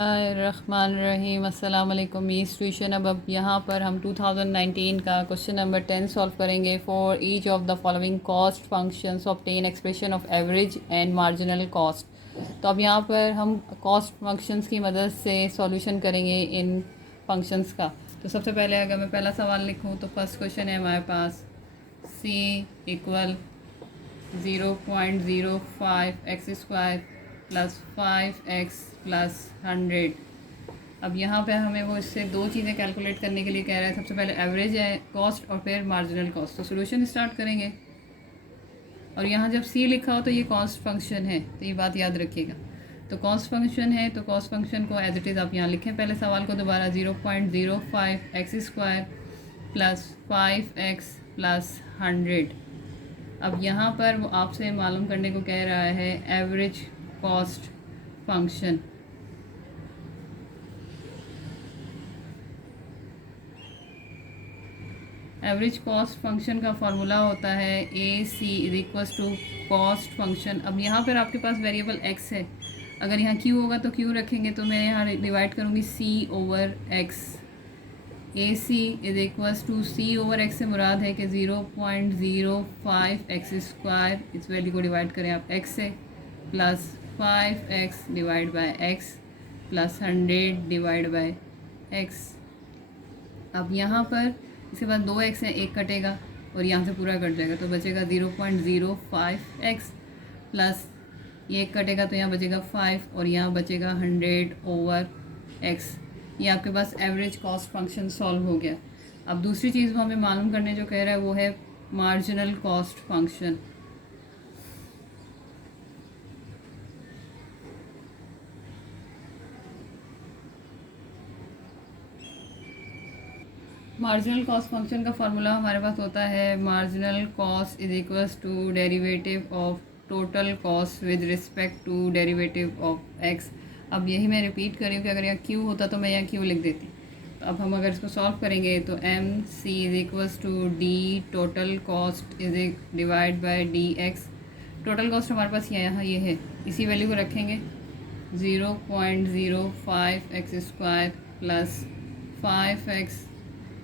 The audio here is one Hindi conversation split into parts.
रहीम अस्सलाम वालेकुम मीस ट्यूशन। अब यहाँ पर हम 2019 का क्वेश्चन नंबर 10 सॉल्व करेंगे। For each of the following cost functions obtain expression of average and marginal cost. तो अब यहाँ पर हम कॉस्ट फंक्शंस की मदद से सॉल्यूशन करेंगे इन फंक्शंस का। तो सबसे पहले अगर मैं पहला सवाल लिखूँ तो फर्स्ट क्वेश्चन है हमारे पास c equal 0.05 X square plus 5x plus 100। अब यहाँ पे हमें वो इससे दो चीज़ें कैलकुलेट करने के लिए कह रहा है। सबसे पहले एवरेज है कॉस्ट और फिर मार्जिनल कॉस्ट। तो सोल्यूशन स्टार्ट करेंगे और यहाँ जब c लिखा हो तो ये कॉस्ट फंक्शन है, तो ये बात याद रखिएगा। तो कॉस्ट फंक्शन है तो कॉस्ट फंक्शन को एज इट इज़ आप यहाँ लिखें। पहले सवाल को दोबारा 0.05 X square plus 5x plus 100। अब यहाँ पर वो आपसे मालूम करने को कह रहा है average cost function. Average cost function का फार्मूला होता है A C is equals to cost function. अब यहाँ पर आपके पास वेरिएबल x है, अगर यहाँ q होगा तो q रखेंगे, तो मैं यहाँ डिवाइड करूँगी c over x। A C is equals to C over X से मुराद है कि 0.05 एक्स स्क्वायर, इस वैल्यू को डिवाइड करें आप x से, plus 5x divide by x plus 100 divide by x। अब यहाँ पर इसके बाद 2x है, एक कटेगा और यहाँ से पूरा कट जाएगा तो बचेगा 0.05x प्लस ये एक कटेगा तो यहाँ बचेगा 5 और यहाँ बचेगा 100 ओवर x। ये आपके पास एवरेज कॉस्ट फंक्शन सॉल्व हो गया। अब दूसरी चीज़ वो हमें मालूम करने जो कह रहा है वो है marginal cost function. Marginal cost function का फार्मूला हमारे पास होता है marginal cost is equals to derivative of total cost with respect to derivative of X. अब यही मैं रिपीट कर रही हूँ कि अगर यहाँ क्यू होता तो मैं यहाँ क्यू लिख देती। तो अब हम अगर इसको सॉल्व करेंगे तो M C is equals to D total cost is divide by D X. Total cost हमारे पास यहाँ ये है, इसी वैल्यू को रखेंगे 0.05 X square plus 5x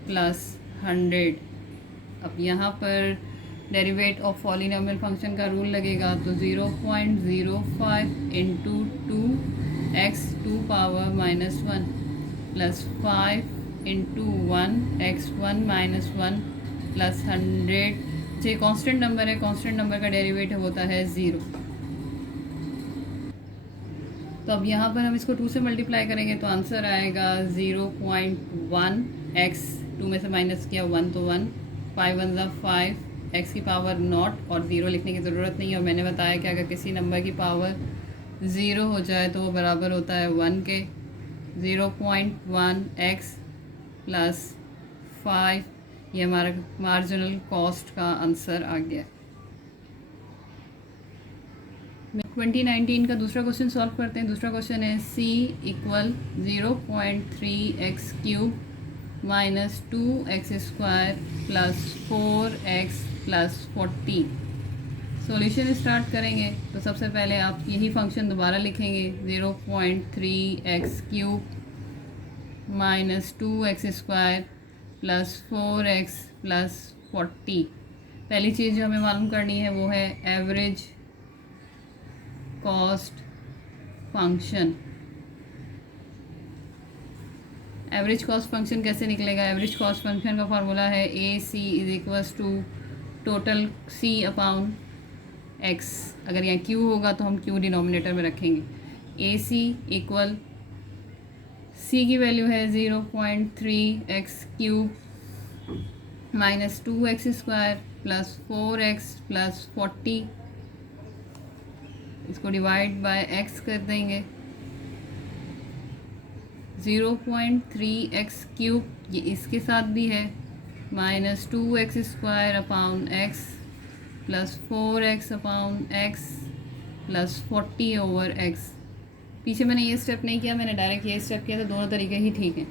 plus 100। अब यहाँ पर डेरिवेट ऑफ पॉलिनोमियल फंक्शन का रूल लगेगा तो 0.05 into 2x to power minus 1 plus 5 into 1x1 minus 1 plus 100। जो कॉन्स्टेंट नंबर है, कॉन्स्टेंट नंबर का डेरिवेटिव होता है 0। तो अब यहाँ पर हम इसको 2 से मल्टीप्लाई करेंगे तो आंसर आएगा 0.1x, 2 में से माइनस किया 1 तो 1, 5 1 ज़ा 5, x की पावर नॉट और 0 लिखने की ज़रूरत नहीं है। और मैंने बताया कि अगर किसी नंबर की पावर 0 हो जाए तो वो बराबर होता है 1 के। 0.1x प्लस 5, ये हमारा मार्जिनल कॉस्ट का आंसर आ गया। 2019 का दूसरा क्वेश्चन सॉल्व करते हैं। दूसरा क्वेश्चन है c equal 0.3x cube minus 2x square plus 4x plus 40। Solution start करेंगे तो सबसे पहले आप यही फंक्शन दोबारा लिखेंगे 0.3x cube minus 2x square plus 4x plus 40। पहली चीज़ जो हमें मालूम करनी है वो है average cost function. Average cost function कैसे निकलेगा? एवरेज कॉस्ट फंक्शन का फार्मूला है A C is equals to total C upon X. अगर यहाँ क्यू होगा तो हम क्यू डिनोमिनेटर में रखेंगे। ए सी इक्वल सी की वैल्यू है 0.3x cube minus 2x square plus 4x plus 40। इसको डिवाइड बाय x कर देंगे। 0.3x क्यूब ये इसके साथ भी है, minus 2x square upon x plus 4x upon x plus 40 over x। पीछे मैंने ये स्टेप नहीं किया, मैंने डायरेक्ट ये स्टेप किया, तो दोनों तरीके ही ठीक हैं।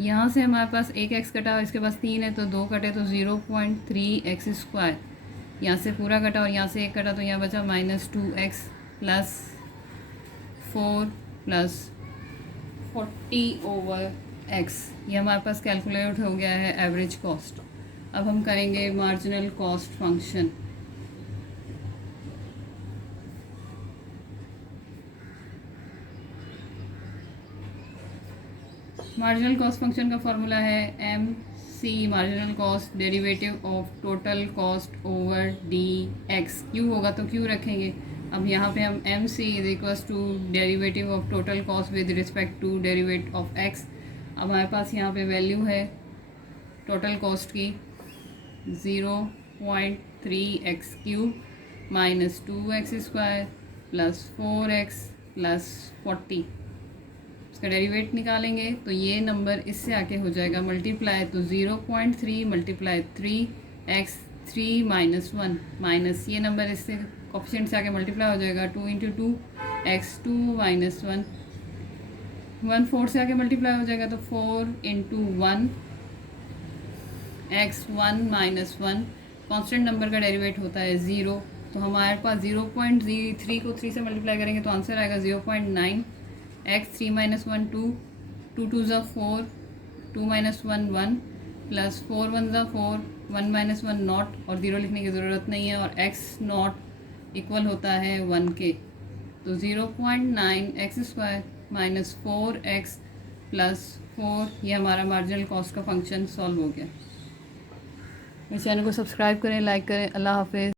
यहाँ से हमारे पास एक x कटा और इसके पास 3 है तो 2 कटे तो 0.3x स्क्वायर, यहाँ से पूरा कटा और यहाँ से एक कटा तो यहाँ बचा minus 2x plus 4 plus 40/x, ये हमारे पास कैलकुलेट हो गया है एवरेज कॉस्ट। अब हम करेंगे marginal cost function. Marginal cost function का फॉर्मूला है M C marginal cost derivative of total cost over D X. Q होगा तो क्यू रखेंगे। अब यहाँ पे हम M C is equals to derivative of total cost with respect to derivative of X. अब हमारे पास यहाँ पे वैल्यू है टोटल कॉस्ट की 0.3x cube minus 2x² plus 4x plus 40। इसका डेरिवेट निकालेंगे तो ये नंबर इससे आके हो जाएगा मल्टीप्लाई, तो 0.3 मल्टीप्लाई 3x 3 माइनस 1 माइनस ये नंबर इससे कोफिशिएंट से आके मल्टीप्लाई हो जाएगा 2 इंटू 2 x 2 माइनस 1 1 4 से आके मल्टीप्लाई हो जाएगा तो 4 into 1 x 1 minus 1। Constant number का डेरिवेट होता है 0, तो हमारे पास 0.3 को 3 से मल्टीप्लाई करेंगे तो आंसर आएगा 0.9 x 3 माइनस 1 2 2 2 ज़ा 4 2 माइनस 1 1 प्लस 4 1 ज़ा 4 1 माइनस 1 नॉट और 0 लिखने की ज़रूरत नहीं है, और x नॉट इक्वल होता है 1 के। तो 0.9x² माइनस 4x प्लस 4, ये हमारा मार्जिनल कॉस्ट का फंक्शन सॉल्व हो गया। इस चैनल को सब्सक्राइब करें, लाइक करें। अल्लाह हाफिज़।